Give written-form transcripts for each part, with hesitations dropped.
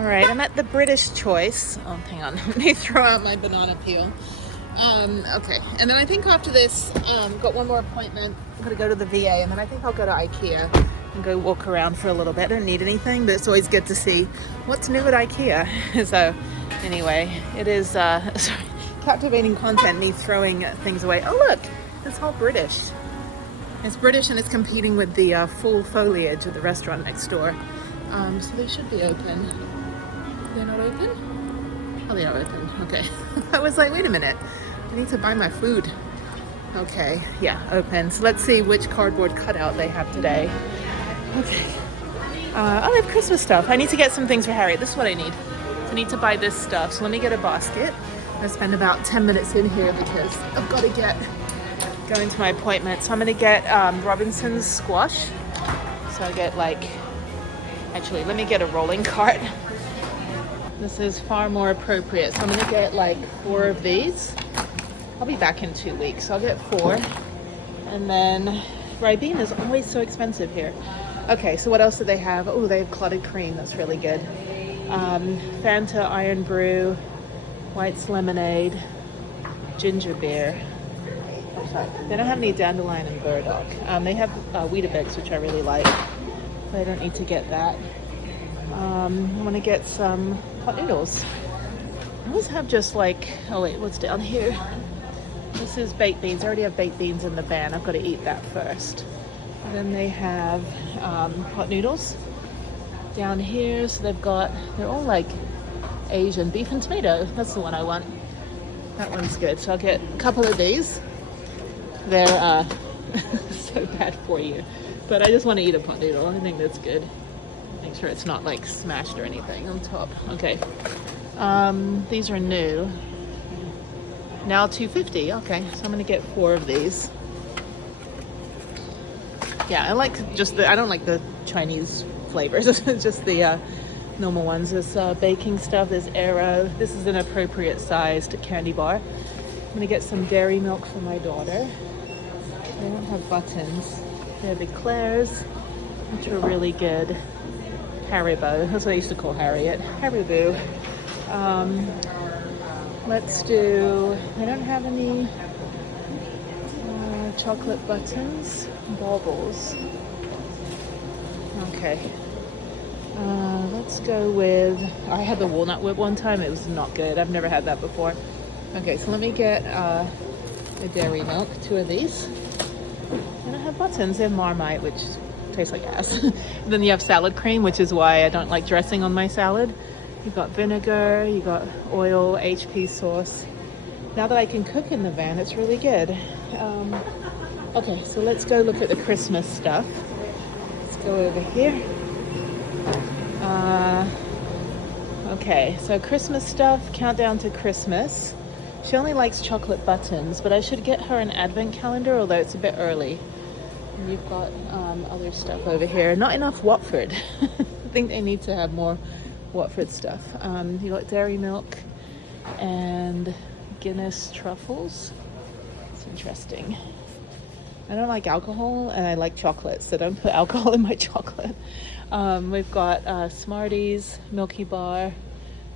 All right, I'm at the British Choice. Oh, hang on. Let me throw out my banana peel. Okay, and then I think after this, got one more appointment. I'm gonna go to the VA, and then I think I'll go to IKEA and go walk around for a little bit. I don't need anything, but it's always good to see what's new at IKEA. So, anyway, it is sorry, captivating content. Me throwing things away. Oh look, it's all British. It's British, and it's competing with the full foliage of the restaurant next door. So they should be open. They're not open? Oh, they are open. Okay. I was like, wait a minute. I need to buy my food. Okay. Yeah, open. So let's see which cardboard cutout they have today. Okay. Oh, they have Christmas stuff. I need to get some things for Harriet. This is what I need. I need to buy this stuff. So let me get a basket. I'm going to spend about 10 minutes in here because I've got to go into my appointment. So I'm going to get Robinson's squash. So I get actually, let me get a rolling cart. This is far more appropriate. So I'm gonna get 4 of these. I'll be back in 2 weeks, so I'll get 4. And then Ribena is always so expensive here. Okay, so what else do they have? Oh, they have clotted cream, that's really good. Fanta Iron Brew, White's Lemonade, ginger beer. Oh, sorry. They don't have any dandelion and burdock. They have Weetabix, which I really like. But I don't need to get that. I'm gonna get some hot noodles. I always have just oh wait, what's down here? This is baked beans. I already have baked beans in the van. I've got to eat that first. And then they have hot noodles down here. So they're all Asian. Beef and tomato, that's the one I want. That one's good. So I'll get a couple of these. They're so bad for you. But I just want to eat a pot noodle. I think that's good. Make sure it's not smashed or anything on top. Okay. These are new. Now $2.50. Okay, so I'm gonna get 4 of these. Yeah, I don't like the Chinese flavors. It's just the normal ones. There's baking stuff. There's Aero. This is an appropriate sized candy bar. I'm gonna get some dairy milk for my daughter. They don't have buttons. They have eclairs, which are really good. Haribo, that's what I used to call Harriet. Haribo. Let's do, I don't have any chocolate buttons, baubles. Okay. Let's go with, I had the walnut whip one time, it was not good. I've never had that before. Okay, so let me get the dairy milk, 2 of these. And I have buttons, they're Marmite, which tastes like ass. Then you have salad cream, which is why I don't like dressing on my salad. You've got vinegar, you got oil, HP sauce. Now that I can cook in the van, it's really good. Okay, so let's go look at the Christmas stuff. Let's go over here. Okay, so Christmas stuff, countdown to Christmas. She only likes chocolate buttons, but I should get her an advent calendar, although it's a bit early. And you've got other stuff over here. Not enough Watford. I think they need to have more Watford stuff. You got dairy milk and Guinness truffles. It's interesting. I don't like alcohol and I like chocolate, so don't put alcohol in my chocolate. We've got Smarties, Milky Bar,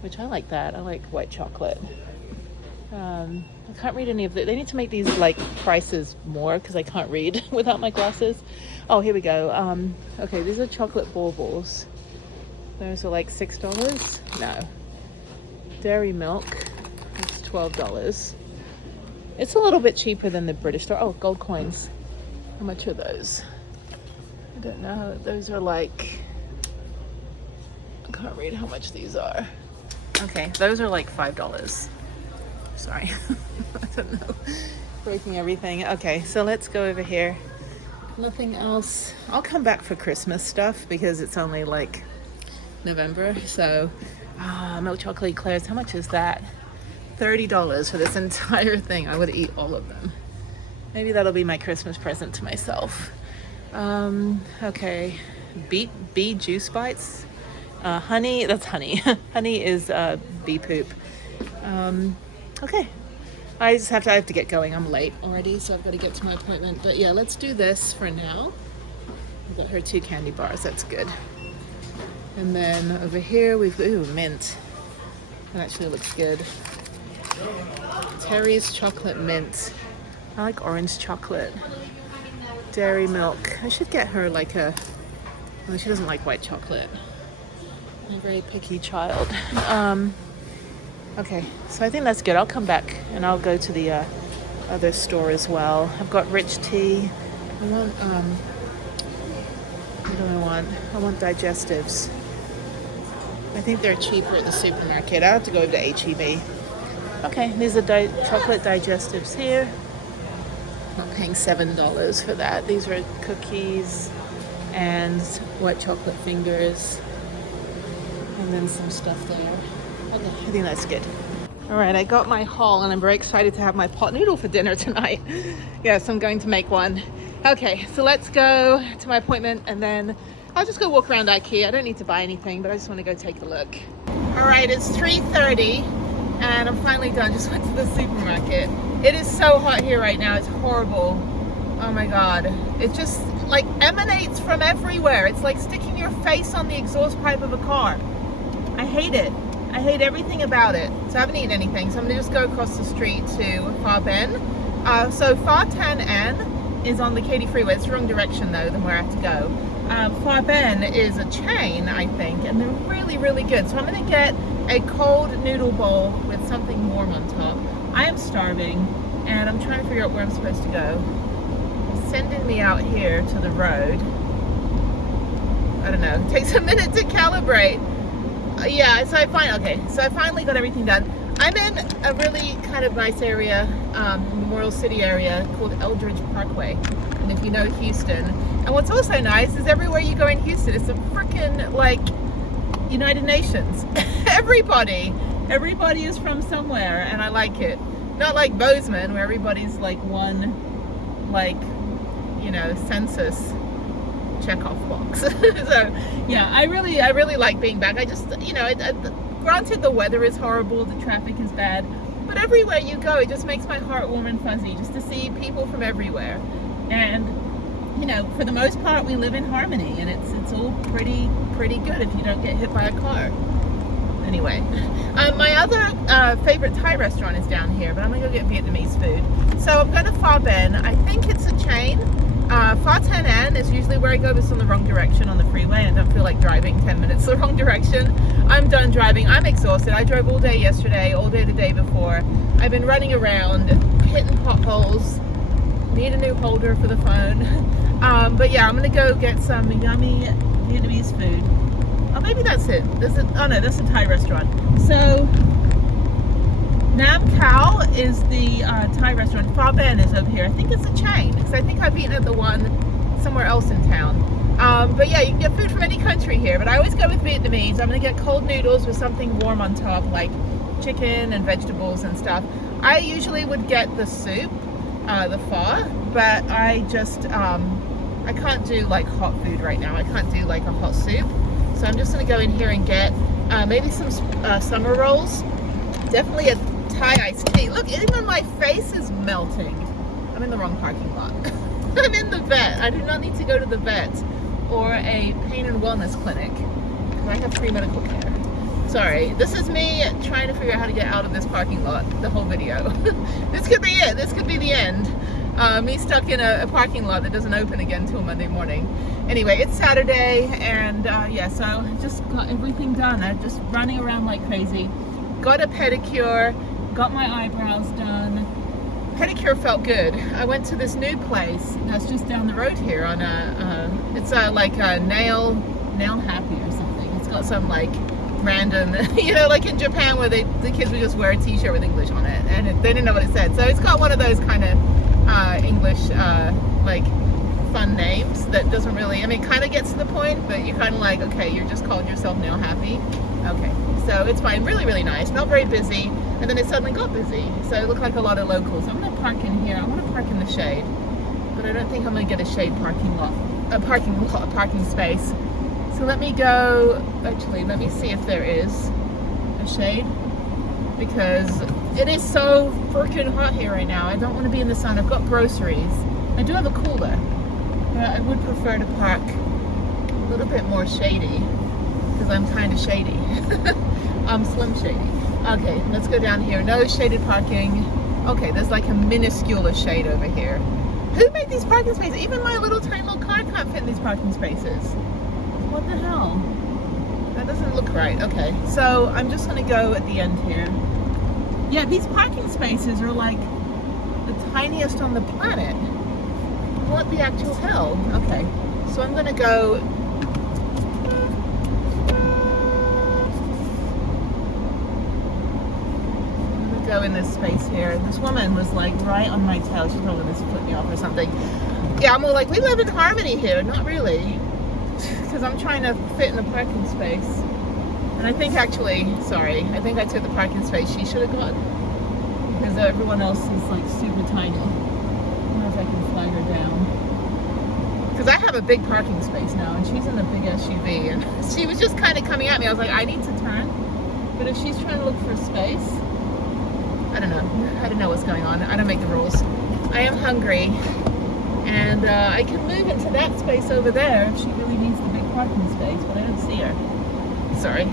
which I like that. I like white chocolate. I can't read any of it. They need to make these prices more because I can't read without my glasses. Oh, here we go. Okay, these are chocolate baubles. Those are $6. No. Dairy milk. It's $12. It's a little bit cheaper than the British store. Oh, gold coins. How much are those? I don't know. Those are I can't read how much these are. Okay, those are $5. Sorry. I don't know. Breaking everything. Okay, so let's go over here. Nothing else. I'll come back for Christmas stuff because it's only November. So, milk chocolate eclairs. How much is that? $30 for this entire thing. I would eat all of them. Maybe that'll be my Christmas present to myself. Okay. Bee juice bites. Honey, that's honey. Honey is bee poop. Okay. I have to get going. I'm late already, so I've got to get to my appointment. But yeah, let's do this for now. I've got her 2 candy bars. That's good. And then over here we've got, ooh, mint. That actually looks good. Terry's chocolate mint. I like orange chocolate. Dairy milk. I should get her like a, well, she doesn't like white chocolate. I'm a very picky child. Okay, so I think that's good. I'll come back and I'll go to the other store as well. I've got rich tea. I want, what do I want? I want digestives. I think they're cheaper at the supermarket. I have to go over to H-E-B. Okay, these are chocolate digestives here. I'm not paying $7 for that. These are cookies and white chocolate fingers. And then some stuff there. Okay, I think that's good. All right, I got my haul and I'm very excited to have my pot noodle for dinner tonight. Yes, I'm going to make one. Okay, so let's go to my appointment and then I'll just go walk around IKEA. I don't need to buy anything, but I just want to go take a look. All right, it's 3:30 and I'm finally done. Just went to the supermarket. It is so hot here right now. It's horrible. Oh my God. It just like emanates from everywhere. It's like sticking your face on the exhaust pipe of a car. I hate it. I hate everything about it. So I haven't eaten anything. So I'm gonna just go across the street to Far Ben. So Far Tan An is on the Katy Freeway. It's the wrong direction though than where I have to go. Far Ben is a chain, I think, and they're really, really good. So I'm gonna get a cold noodle bowl with something warm on top. I am starving and I'm trying to figure out where I'm supposed to go. It's sending me out here to the road. I don't know, it takes a minute to calibrate. Yeah, so I finally got everything done. I'm in a really kind of nice area, Memorial City area called Eldridge Parkway. And if you know Houston, and what's also nice is everywhere you go in Houston, it's a freaking like United Nations. Everybody is from somewhere, and I like it. Not like Bozeman, where everybody's like one, like, you know, census check-off box. So yeah, I really like being back. I just, you know, granted the weather is horrible, the traffic is bad, but everywhere you go it just makes my heart warm and fuzzy just to see people from everywhere. And you know, for the most part we live in harmony, and it's all pretty good if you don't get hit by a car. Anyway, my other favorite Thai restaurant is down here, but I'm gonna go get Vietnamese food. So I'm going to Pha Ben. I think it's a chain. Pha Tan An is usually where I go, but it's on the wrong direction on the freeway, and I don't feel like driving 10 minutes the wrong direction. I'm done driving. I'm exhausted. I drove all day yesterday, all day the day before. I've been running around, hitting potholes. Need a new holder for the phone. But yeah, I'm gonna go get some yummy Vietnamese food. Oh, maybe that's it. Oh no, that's a Thai restaurant. So Nam Khao is the Thai restaurant. Pha Ben is over here. I think it's a chain, because I think I've eaten at the one somewhere else in town. But yeah, you can get food from any country here, but I always go with Vietnamese. I'm gonna get cold noodles with something warm on top, like chicken and vegetables and stuff. I usually would get the soup, the pho, but I just, I can't do like hot food right now. I can't do like a hot soup. So I'm just gonna go in here and get maybe some summer rolls. Definitely a Thai iced tea. Look, even my face is melting. I'm in the wrong parking lot. I'm in the vet. I do not need to go to the vet or a pain and wellness clinic, because I have free medical care. Sorry, this is me trying to figure out how to get out of this parking lot, the whole video. This could be it. This could be the end. Me stuck in a parking lot that doesn't open again till Monday morning. Anyway, it's Saturday, and yeah, so I just got everything done. I'm just running around like crazy. Got a pedicure, got my eyebrows done. Pedicure felt good. I went to this new place that's just down the road here on it's like a nail happy or something. It's got some like random, you know, like in Japan where the kids would just wear a t-shirt with English on it, and they didn't know what it said. So it's got one of those kind of English like fun names that doesn't really, I mean, kind of gets to the point, but you're kind of like, okay, you're just calling yourself nail happy. Okay, so it's fine. Really, really nice. Not very busy. And then it suddenly got busy. So it looked like a lot of locals. I'm going to park in here. I want to park in the shade, but I don't think I'm going to get a shade parking space. So let me go, actually, let me see if there is a shade, because it is so freaking hot here right now. I don't want to be in the sun. I've got groceries. I do have a cooler, but I would prefer to park a little bit more shady, because because I'm kind of shady. I'm slim shady. Okay, let's go down here. No shaded parking. Okay, there's like a minuscule shade over here. Who made these parking spaces? Even my little tiny little car can't fit in these parking spaces. What the hell? That doesn't look right. Okay, so I'm just gonna go at the end here. Yeah, these parking spaces are like the tiniest on the planet. What the actual hell? Okay, so I'm gonna go. Go in this space here. This woman was like right on my tail. She's probably gonna put me off or something. Yeah, I'm all like, we live in harmony here. Not really, because I'm trying to fit in the parking space. And I think actually, sorry, I think I took the parking space she should have gotten, because everyone else is like super tiny. I don't know if I can flag her down, because I have a big parking space now and she's in a big SUV, and she was just kind of coming at me. I was like, I need to turn, but if she's trying to look for space, I don't know. I don't know what's going on. I don't make the rules. I am hungry, and I can move into that space over there if she really needs the big parking space, but I don't see her. Sorry.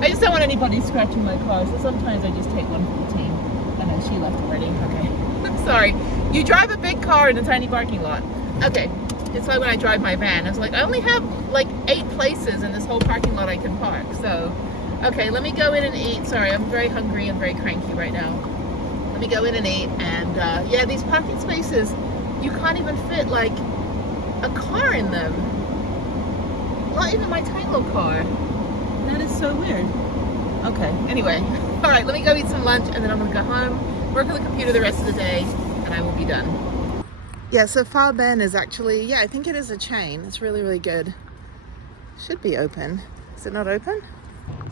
I just don't want anybody scratching my car, so sometimes I just take one for the team. I know she left already. Okay. I'm sorry. You drive a big car in a tiny parking lot. Okay. It's like when I drive my van. I was like, I only have like 8 places in this whole parking lot I can park. So, okay, let me go in and eat. Sorry, I'm very hungry and very cranky right now. Let me go in and eat. And yeah, these parking spaces, you can't even fit like a car in them. Not even my tiny little car. That is so weird. Okay, anyway. All right, let me go eat some lunch, and then I'm gonna go home, work on the computer the rest of the day, and I will be done. Yeah, so VANBUILD is actually, yeah, I think it is a chain. It's really, really good. Should be open. Is it not open?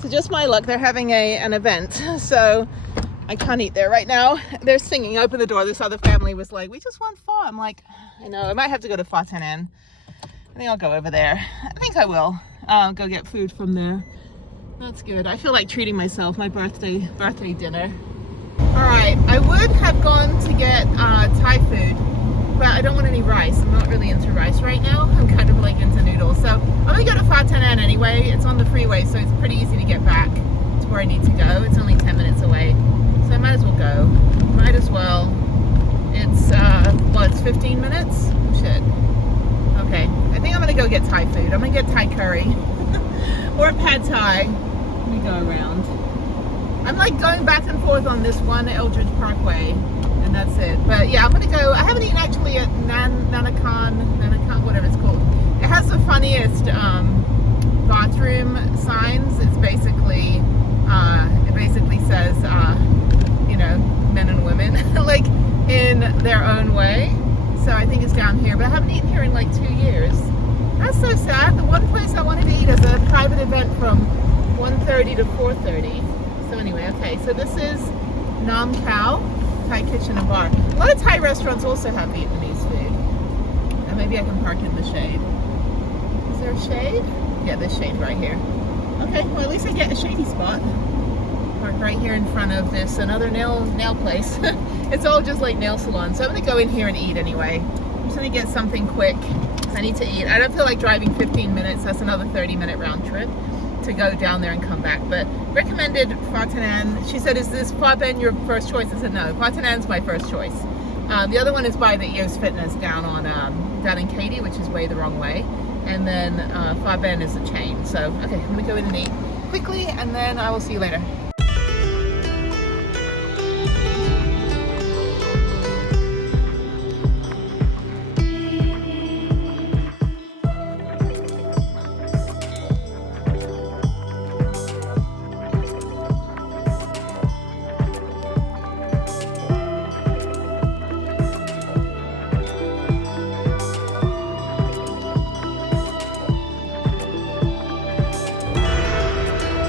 So just my luck, they're having an event, so I can't eat there right now. They're singing, open the door. This other family was like, we just want pho. I'm like, I know, I might have to go to Pho Tan An. I think I'll go over there. I think I will go get food from there. That's good. I feel like treating myself, my birthday dinner. All right, I would have gone to get Thai food, but I don't want any rice. I'm not really into rice right now. I'm kind of like into noodles. So I'm gonna go to Pho Tan An anyway. It's on the freeway, so it's pretty easy to get back to where I need to go. It's only 10 minutes away, so I might as well go. Might as well. It's, what, it's 15 minutes? Shit. Okay, I think I'm gonna go get Thai food. I'm gonna get Thai curry or pad Thai. Let me go around. I'm like going back and forth on this one Eldridge Parkway, and that's it. But yeah, I'm gonna go. I haven't eaten actually at Nanakan, whatever it's called. It has the funniest bathroom signs. It's basically, it basically says, you know, men and women, like in their own way. So I think it's down here, but I haven't eaten here in like 2 years. That's so sad. The one place I wanted to eat is a private event from 1:30 to 4:30. So anyway, okay, so this is Nam Khao Thai Kitchen and Bar. A lot of Thai restaurants also have Vietnamese food. And maybe I can park in the shade. Is there a shade? Yeah, there's shade right here. Okay, well at least I get a shady spot. Park right here in front of this, another nail place. It's all just like nail salons. So I'm gonna go in here and eat anyway. I'm just gonna get something quick, because I need to eat. I don't feel like driving 15 minutes. That's another 30-minute round trip to go down there and come back. But recommended Pho Tan An. She said, is this Pho Ben your first choice? I said, no, Pho Tan An's my first choice. The other one is by the EOS Fitness down in Katy, which is way the wrong way. And then Pho Ben is a chain. So, okay, I'm gonna go in and eat quickly, and then I will see you later.